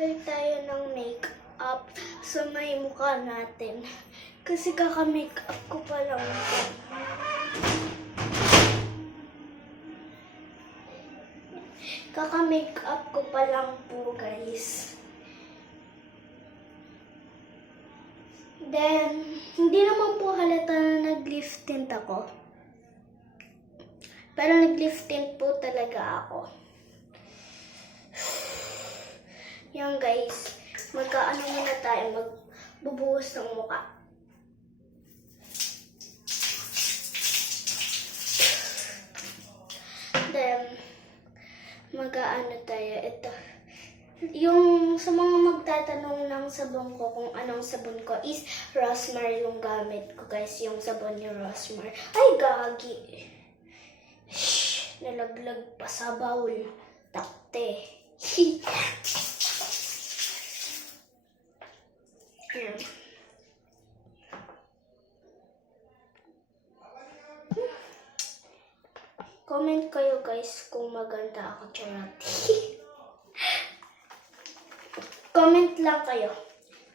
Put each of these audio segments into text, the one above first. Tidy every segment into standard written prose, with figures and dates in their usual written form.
maglalagay tayo ng makeup sa may mukha natin. Kasi kaka-makeup ko pa lang ito. Kaka-makeup ko pa lang po, guys. Then, hindi naman po halata na nag-lift tint ako. Pero nag-lift tint po talaga ako. Yan guys, magkaano muna tayo, magbubuhos ng mukha. Then, mag-ano tayo, ito. Yung sa mga magtatanong ng sabon ko, kung anong sabon ko, is Rosemary yung gamit ko guys, yung sabon ni Rosemary. Ay, gagi! Shhh! Nalaglag pa sa bowl. Takte. Ayan. Comment kayo guys kung maganda ako, charot. Comment lang kayo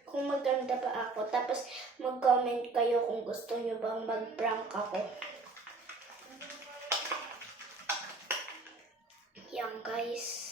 kung maganda ba ako. Tapos mag-comment kayo kung gusto nyo bang mag-prank ako. Yan guys.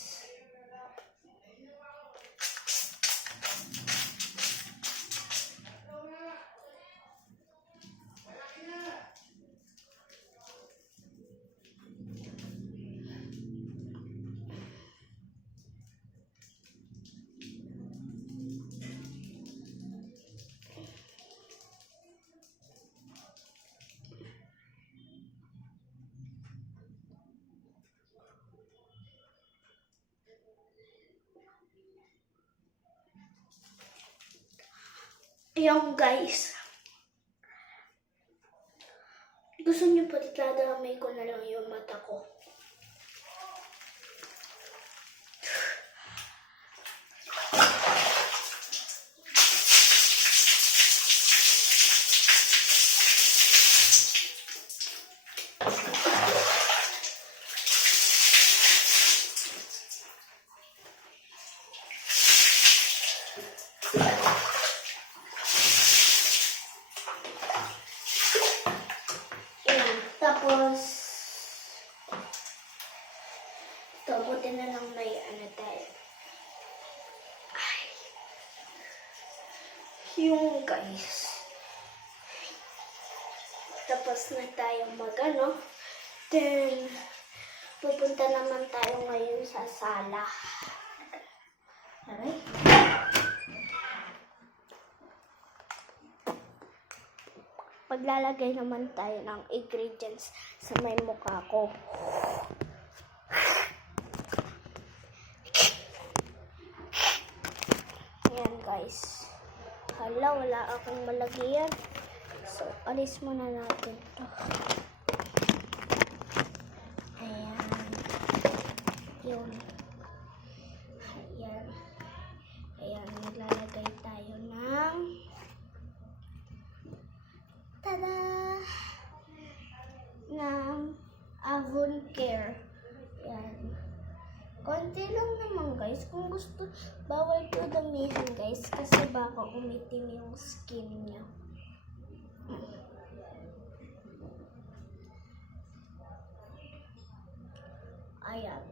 Ayan guys. Gusto niyo pa dadamay ko na lang yung mata ko. Tapos, ito, buti na lang may ano tayo. Ay. Yung guys. Tapos na tayo mag-ano. Then, pupunta naman tayo ngayon sa sala. Aray. Maglalagay naman tayo ng ingredients sa may mukha ko. Ayan guys. Hala, wala akong malagyan. So, alis muna natin to. Ayan. Yun. Ayan. Ayan, maglalagay tayo ng tada! Ng Avon Care. Yan. Konti lang naman guys. Kung gusto, bawal ko damihan guys. Kasi baka umitim yung skin niya. Ayan.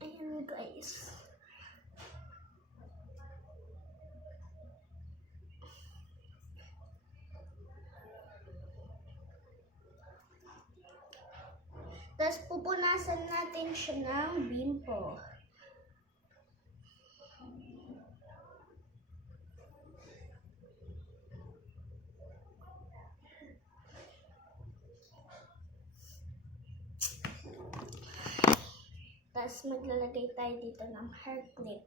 Ayan guys. Tapos pupunasan natin siya ng bimpo. Tapos maglalagay tayo dito ng hair clip.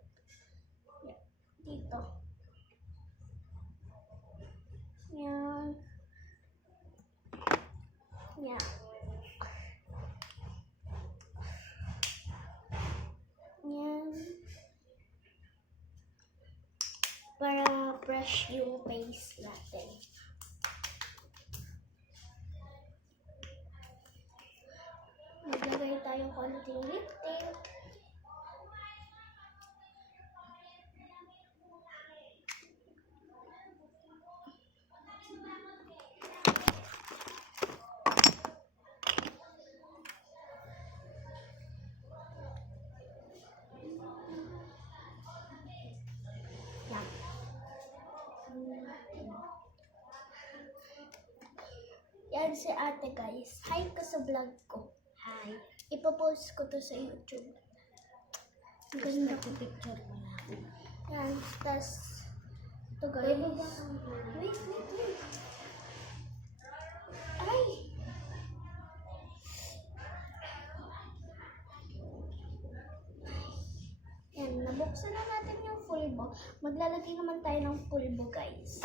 Dito. Yan. Yan. Yan. Para fresh yung face natin. Maglagay tayo konting lip tint. Yan. Yan si ate guys. Hi ka sa vlog ko. Hi. Ipopost ko to sa YouTube. Ang ganda ko picture mo na. Yan. Tas, ito guys. Wait. Ay! Yan. Nabuksan na natin yung pulbo. Maglalagay naman tayo ng pulbo guys.